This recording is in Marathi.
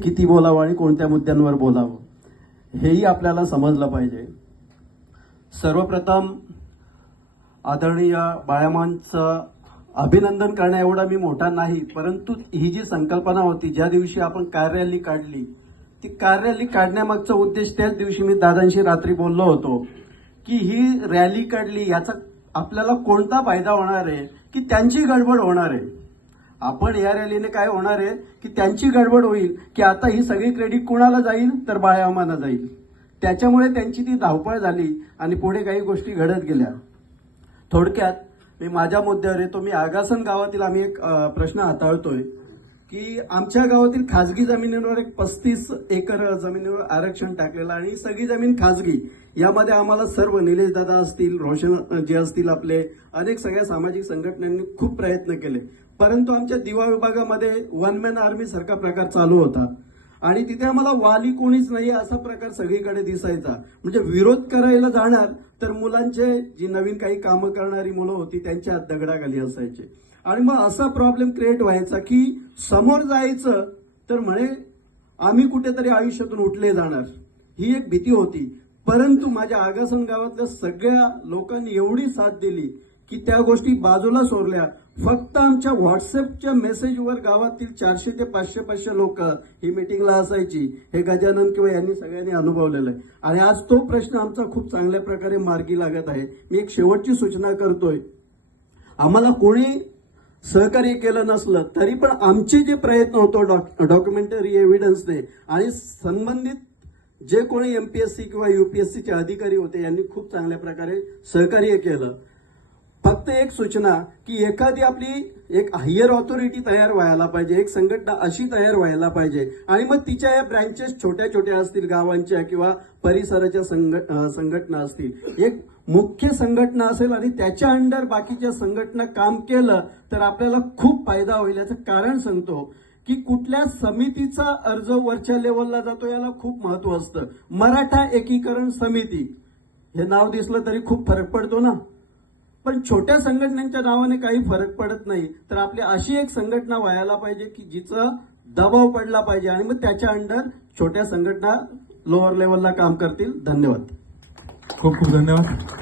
किती बोलावं आणि कोणत्या मुद्द्यांवर बोलावं हेही आपल्याला समजलं पाहिजे. सर्वप्रथम आदरणीय बाळामांचं अभिनंदन करण्या एवढा मी मोठा नाही, परंतु ही जी संकल्पना होती ज्या दिवशी आपण कार रॅली काढली, ती कार रॅली काढण्यामागचा उद्देश त्याच दिवशी मी दादांशी रात्री बोललो होतो की ही रॅली काढली याचा आपल्याला कोणता फायदा होणार आहे की त्यांची गडबड होणार आहे. आपण या रॅलीने काय होणार आहे की त्यांची गडबड होईल की आता ही सगळी क्रेडिट कोणाला जाईल तर बाळामांना जाईल. त्याच्यामुळे त्यांची ती धावपळ झाली आणि पुढे काही गोष्टी घडत गेल्या. थोडक्यात मी माझ्या मुद्द्यावर येतो. मी आगासन गावातील आम्ही एक प्रश्न हाताळतोय की आमच्या गावातील खाजगी जमिनींवर एक 35 एकर जमिनीवर आरक्षण टाकलेलं आणि सगळी जमीन खाजगी. यामध्ये आम्हाला सर्व निलेश दादा असतील, रोशन जे असतील, आपले अनेक सगळ्या सामाजिक संघटनांनी खूप प्रयत्न केले, परंतु आमच्या दिवा विभागामध्ये वन मॅन आर्मी सारखा प्रकार चालू होता आणि तिथे आम्हाला वाली कोणीच नाही असा प्रकार सगळीकडे दिसायचा. म्हणजे विरोध करायला जाणार तर मुलांचे जी नवीन काही कामं करणारी मुलं होती त्यांच्या हात दगडाखाली असायचे आणि मग असा प्रॉब्लेम क्रिएट व्हायचा की समोर जायचं तर म्हणे आम्ही कुठेतरी आयुष्यातून उठले जाणार, ही एक भीती होती. परंतु माझ्या आगासन गावातल्या सगळ्या लोकांनी एवढी साथ दिली की त्या गोष्टी बाजूला सोडल्या. फक्त आमच्या व्हॉट्सअपच्या मेसेजवर गावातील 400 ते 500 लोक ही मीटिंगला असायची. हे गजानन किंवा यांनी सगळ्यांनी अनुभवलेलं आहे आणि आज तो प्रश्न आमचा खूप चांगल्या प्रकारे मार्गी लागत आहे. मी एक शेवटची सूचना करतोय, आम्हाला कोणी सहकार्य केलं नसलं तरी पण आमचे जे प्रयत्न होतो डॉक्युमेंटरी एव्हिडन्सने आणि संबंधित जे कोणी एमपीएससी किंवा यूपीएससीचे अधिकारी होते यांनी खूप चांगल्या प्रकारे सहकार्य केलं. फक्त एक सूचना की एखादी आपली एक हायर ऑथॉरिटी तयार व्हायला पाहिजे, एक संघटना अशी तयार व्हायला पाहिजे आणि मग तिच्या या ब्रँचेस छोट्या छोट्या असतील, गावांच्या किंवा परिसराच्या संघटना असतील, एक मुख्य संघटना असेल आणि त्याच्या अंडर बाकीच्या संघटना काम केलं तर आपल्याला खूप फायदा होईल. याचं कारण सांगतो की कुठल्या समितीचा अर्ज वरच्या लेवलला जातो याला खूप महत्व असतं. मराठा एकीकरण समिती हे नाव दिसलं तरी खूप फरक पडतो ना, पण छोट्या संघटनांच्या नावाने काही फरक पडत नाही. तर आपली अशी एक संघटना व्हायला पाहिजे की जिचा दबाव पडला पाहिजे आणि मग त्याच्या अंडर छोट्या संघटना लोअर लेवलला काम करतील. धन्यवाद. खूप खूप धन्यवाद.